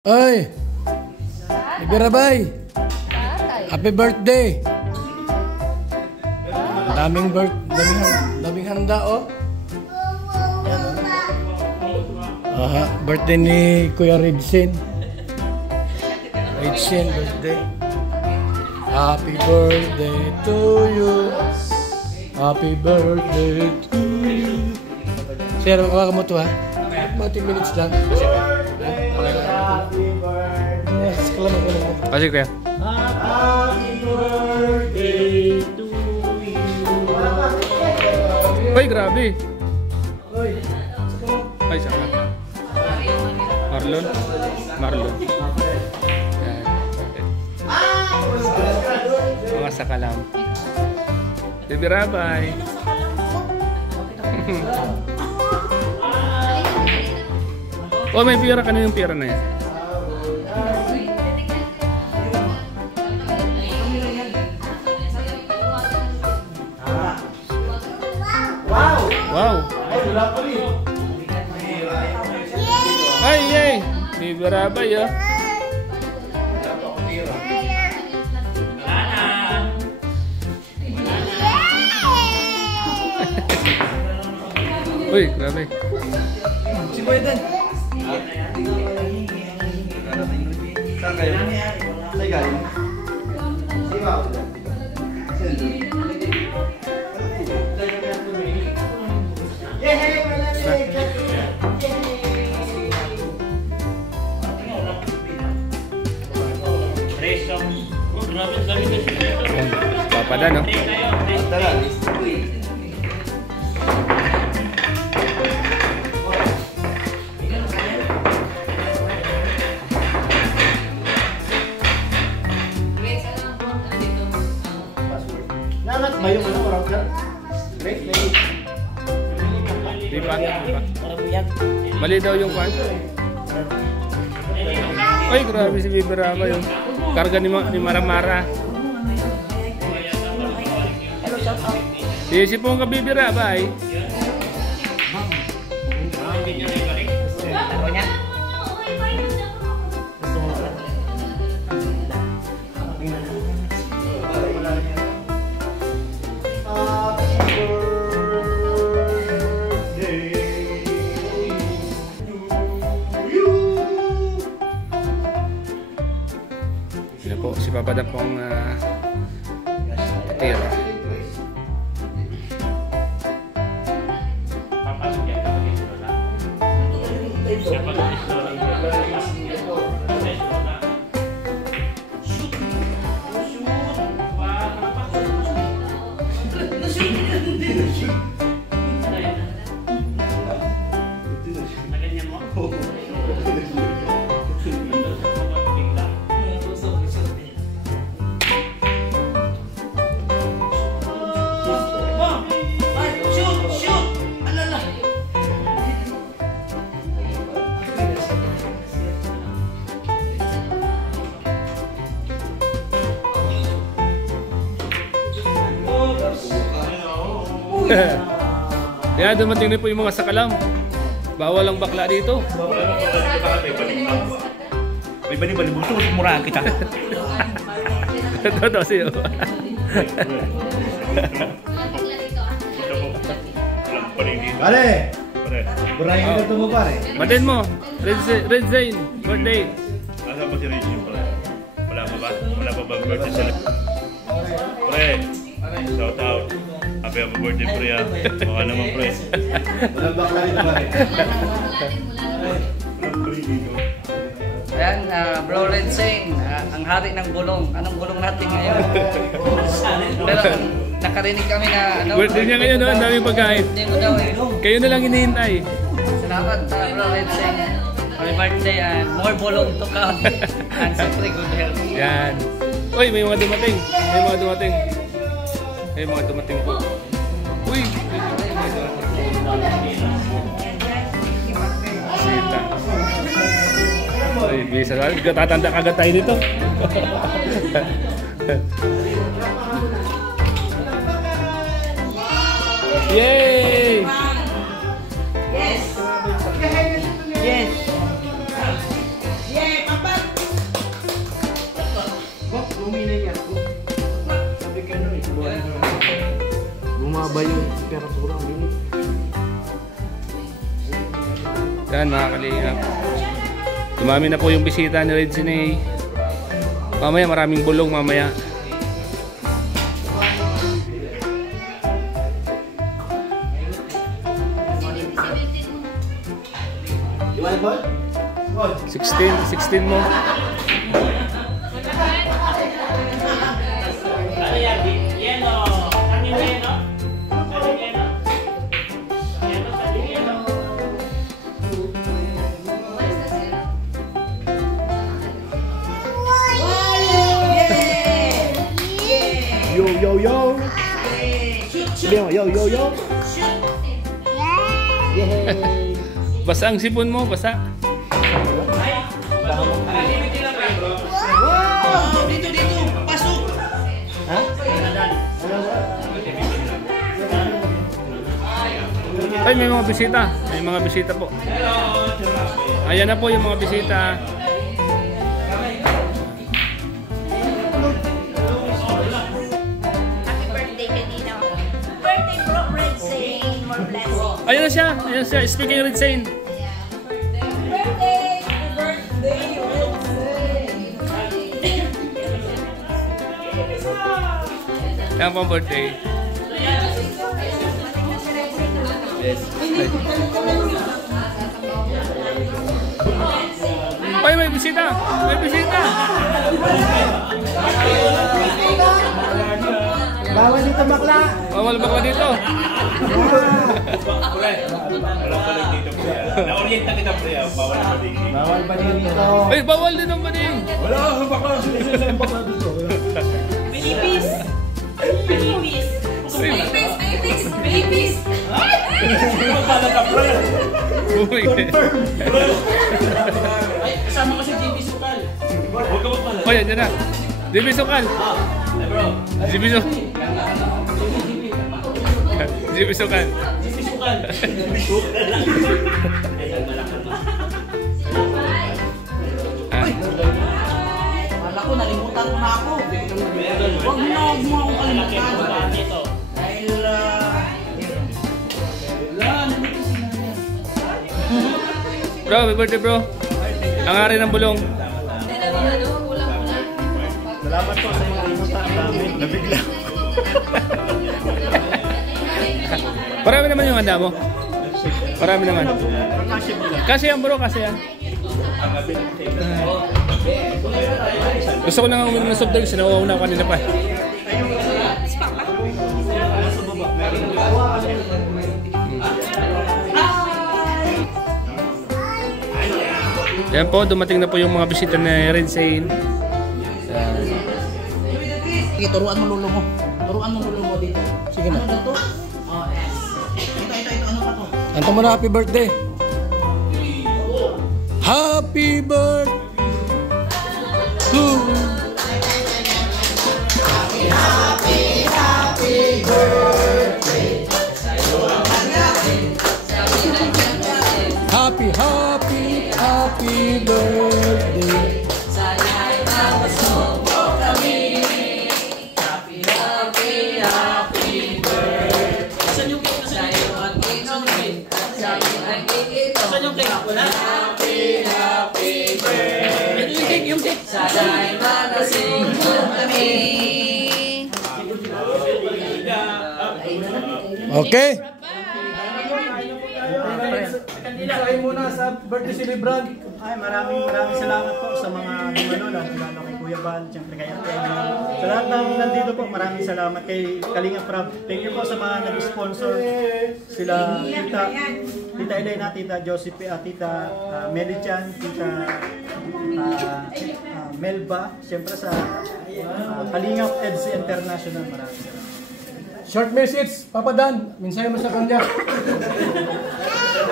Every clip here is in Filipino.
Ay! Ibirabay! Happy birthday! Daming handa, oh. Yan, oh. Aha, birthday ni Kuya Redsin. Redsin, birthday. Happy birthday to you. Happy birthday to you. Sir, makawa mo to, ha? Mga 10 minutes lang. Kasi kuya. Happy birthday to you. Ay, grabe. Ay, saka. Marlon. Yan. Mga sakalam. Baby Rabay. Oh, may pira ka na yung pira na yan. Wow! Ay, yay! Baby Rabay, oh. Uy, grabe. Si Boy Dan. Saan kayo? Saan kayo? Papada, no? Nangat ba yung ano, router? Great, great. Lipa. Mali daw yung pan. Ay, grabe si Baby Rabay, oh. Karga ni Maramara. Isi po ang Baby Rabay. Sino po, si Papada pong patira. Kaya dumating na po yung mga sakalam. Bawal ang bakla dito. May bali-bali buto, murahan kita. Totoo siyo. Pare! Burahin ka ito mo, pare. Matin mo, Red Zane, birthday. Asa ba si Reggie pala? Wala pa ba? Wala pa ba birthday sila? Pre, shout out. Happy birthday, pre, ha? Baka naman, pre. Walang bakla rin, pare. Ayan, Bro Rensing, ang hari ng gulong. Anong gulong natin ngayon? Pero nakarinig kami na ano. Birthday niya ngayon, no? Ang daming pagkain. Hindi mo daw eh. Kayo na lang hinihintay. Salamat, Bro Rensing. Happy birthday and more bulong to come. And siyempre good health. Yan. Uy, may mga dumating. May mga dumating po. Uy! Sita. Uy, bisa. Tatanda kagad tayo dito. Yay! Yes! Yes! bumaba yung temperatura. Ang init. Yan mga kalingap. Dumami na po yung bisita ni Red Sinay. Mamaya maraming bulong mamaya. You want ball? Ball. 16 mo. Yo, yo, yo. Yo, yo, yo, yo. Yay. Basa ang sipon mo, basa. Wow! Dito, pasok! Ha? Ay, may mga bisita. May mga bisita po. Ayan na po yung mga bisita. Happy birthday kanina. Birthday bro, Red Zane. More blessings. Ayan na siya. Ayan siya. Speaking Red Saint. Birthday! Birthday, Red Zane. Yan po ang birthday. Ay, may bisita! May bisita! Bawal dito bakla. Bawal bakla dito. Wala pa rin dito pre. Na-orient na kita pre. Bawal pa din. Bawal pa din dito. Ay, bawal din ang bading. Wala ka bakla. Sila bakla dito. Babies! Babies! Babies! Babies! Babies! Bumay ka. Kasama ko si JB Sukal. Huwag ka magpala. O, yan na. JB Sukal. JB Sukal. JB Sukal. Wala ko, nalimutan ko na ako. Huwag mo akong kalimutan. Dahil, Bro, happy birthday bro. Ang ari ng bulong. Salamat po sa mga imutan namin. Nabigla. Marami naman yung handa mo. Marami naman. Kasi yan bro, kasi yan. Gusto ko na nga uminom ng soft drinks. Nauuna ko kanina pa. Yan po, dumating na po yung mga bisita ni Red Saint. sige, turuan mo lulo mo. Turuan mo lulo mo dito. Sige na. Ano na to? Oh, yes. Ito, ano pa to? Kanta mo na happy birthday. Happy birthday to happy, happy, happy birthday. Saan yung cake? Saan yung cake? Wala? Yung cake. Sana'y malasing kami. Okay. Isahin muna sa birthday celebrant. Ay, maraming salamat po sa mga dumano, lalo kay Kuya Bal, siyempre kay Ate Emma. Sa lahat ng nandito po, maraming salamat kay Kalinga Prab. Thank you po sa mga nag-sponsor. Sila Tita Elena, Tita Josie, Tita Melichan, Tita Melba, siyempre sa Kalinga EDC International. Maraming salamat. Short message, Papa Dan. Minsan mo sa kanya.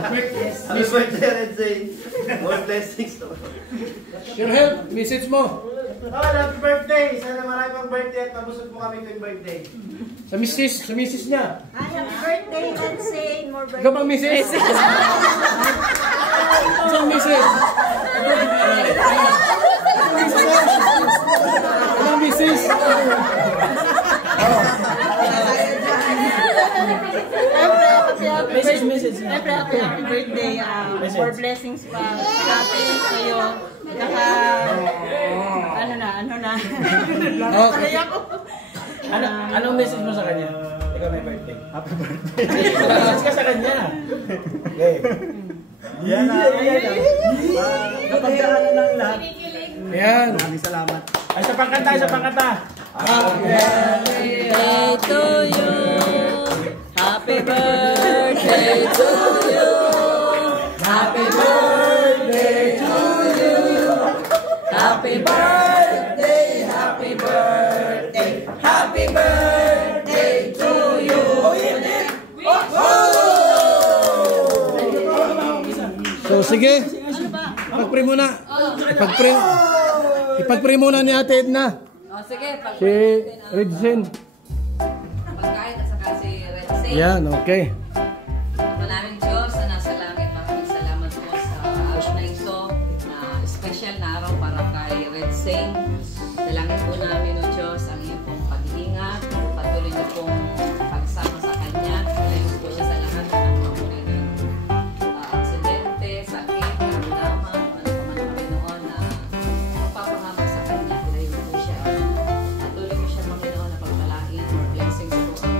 Happy birthday, Red Zane. More blessings to. Your help, message mo. Happy birthday! Sana marami pang birthday at mabusog po kami tuwing birthday. Sa misis niya. Happy birthday, Red Zane. More birthday. Ikaw bang misis? Isang misis. Isang misis. Okay. Anong message mo sa kanya? Ikaw may birthday. Happy birthday. Message ka sa kanya. Okay. Yan na. Napagdaanan ng lahat. Ayan. Maraming salamat. Ay, sa pangkanta, sa pangkanta. Happy birthday to you. Happy birthday to you. Happy birthday to you. Happy birthday, happy birthday, happy birthday to you. So sige. Ipag-pray muna. Ipag-pray muna ni Ate Edna. O sige, Si Redzen. pagkain at saka si Red Saint. Yan, okay. Maraming Diyos na nasa langit, maraming salamat po sa araw na ito, na special na araw para kay Red Saint. Dalangin po namin o Diyos ang iyong pong pag-iingat, patuloy niyo pong pagsama sa Kanya. Dalangin po siya sa lahat ng mga muli ng aksidente, sakit, karamdaman, ano pa man ang Panginoon na magpapangamak sa Kanya. Dalangin po siya. Patuloy mo siya Panginoon na pagpalain, blessings po ang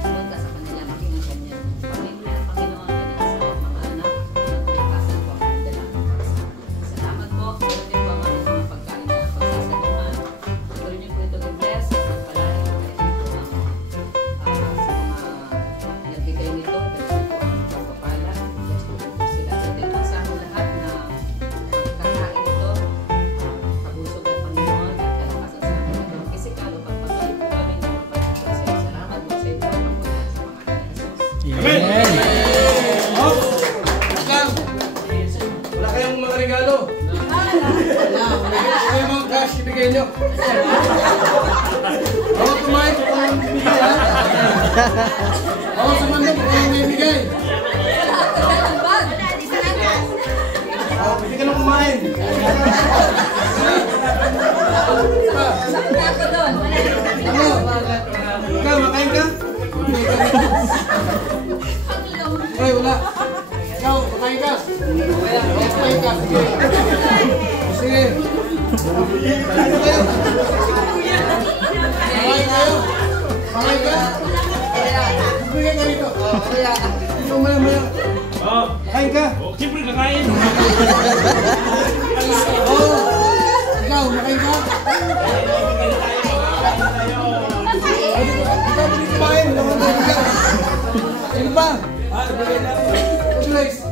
punta sa kanila, maging ang kanyang pamilya, Panginoon, kanyang asawa, mga anak, at kalakasan po ang kanila. Salamat po. Meron din po ang aming mga pagkain na pagsasaluhan. Patuloy niyo po itong i-bless at pagpalain po kayo dito sa mga nagbigay nito. Dahil po ang pagpapala. Bless po po sila. At din sa aming lahat na pagkakain ito, pag-usog ng Panginoon at kalakasan sa amin ng physical o pagpatuloy po kami ng pagpapasya. Salamat po sa inyo. Pagpapula sa mga Jesus. Amen. Oh, lang. Wala kayong mga regalo. Wala kayong mga cash ibigay nyo. Ako kumain kung anong bibigay ha. Ako sa mando kung anong bibigay. Pwede ka na kumain. Sakit na ako doon. Ano? Ikaw, makain ka? Ay, wala. Ikaw, makain ka? Makain ka? Sige. Sige. Ano kayo? Makain kayo? Makain ka? Bigyan ka dito. Ikaw maya-maya. Makain ka? Siyempre kakain. Oo. Ikaw, makain ka? Ikaw, hindi kumain. Sino ba? Guys.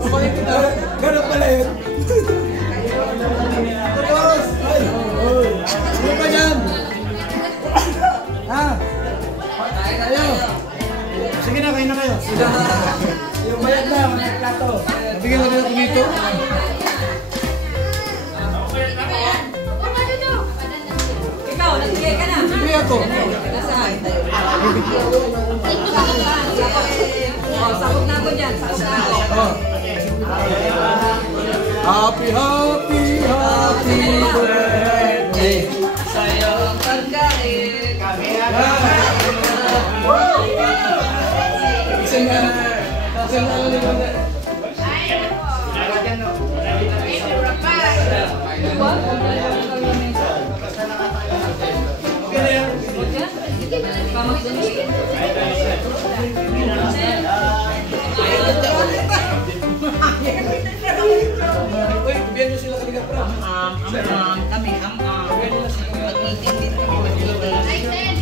Kumain kita. Ganun pala yun. Tapos. Ano ba yan? Ha? Kayo. Sige na, kain na kayo. Yung bayad na, mga plato. Nabigyan ko nila dito. Ikaw, nagbigay ka na. Sige ako. Nasaan? Sakot na ako dyan. Sakot na ako. Oh. Happy, happy, happy birthday. Sa'yo ang pagkain. Isang na. Isang na. Uy, biyan nyo sila kanina pra. Kami, mag-meeting din kami. Mag-meeting.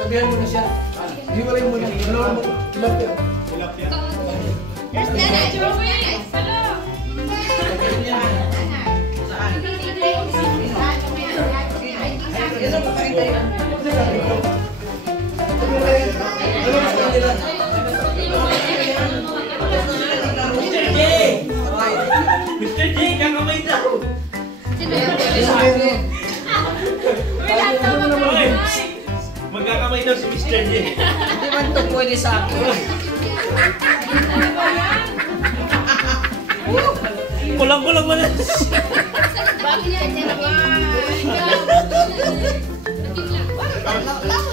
Tabihan mo na siya. Hiwalay mo na. Dalawa mo. Tilapia. Mr. J, kakamay daw. Magkakamay daw si Mr. J. Hindi man ito pwede sa akin. Kulang-kulang mo na.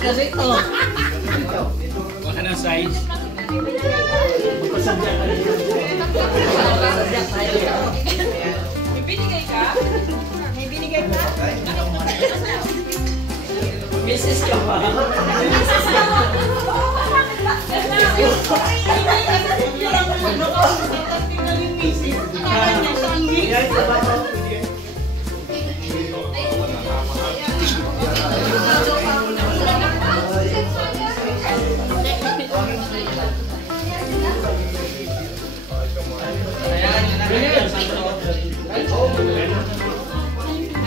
Kasi ito. ng size. May binigay ka? May binigay ka? Mrs. ka ba?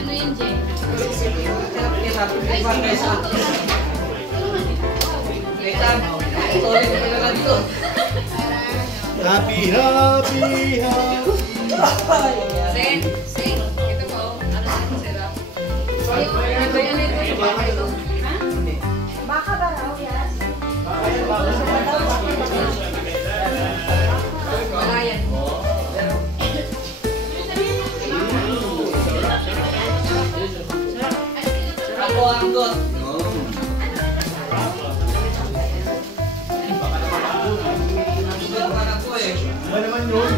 Ano yun, Jay? Happy, happy, happy. Sen, ito po. Ano sa sarap? Ito yan, ito. Baka ito. Ha? Baka ba raw, yes? Wala yan. Ako ang got. Ba naman yun?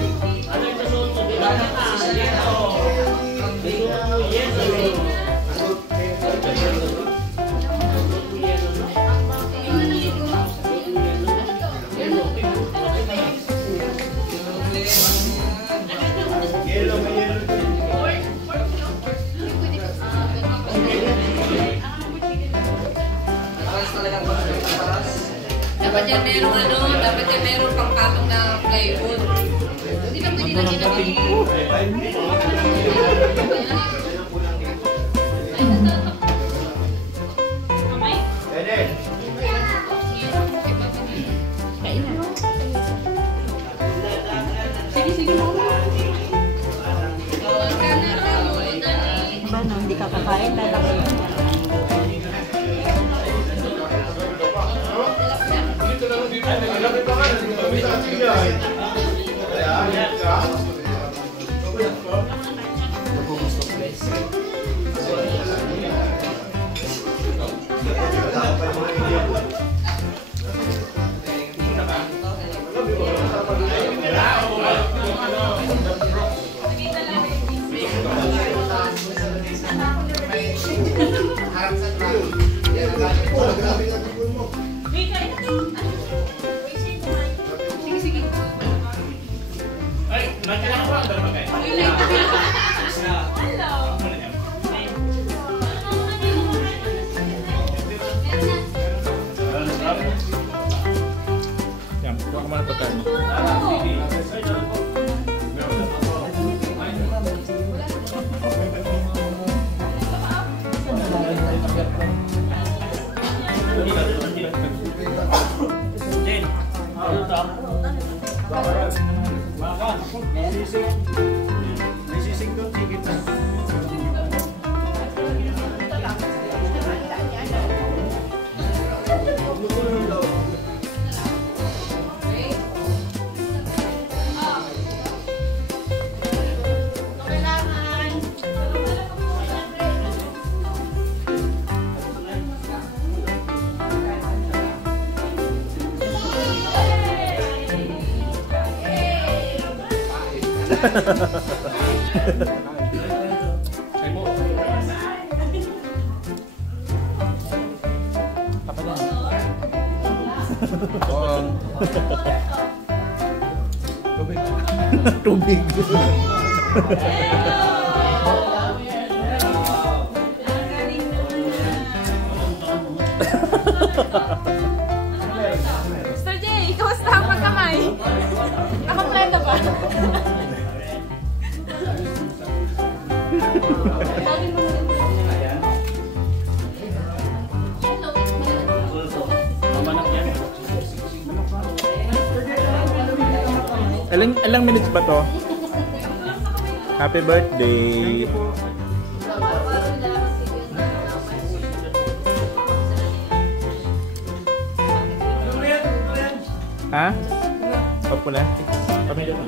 Dapat yan meron ano, dapat yan meron pang patong na plywood. Hindi ba pwede lang yun? Paano, hindi ka kakain? Lalaki. Yan, kuha ka muna pagkain. May sisig doon, sige na. Tubig. Mr. J, kamusta ang pagkamay? Nakampleto ba? Ilang minutes ba to? Happy birthday. Ha? Pag pula? Kami dito.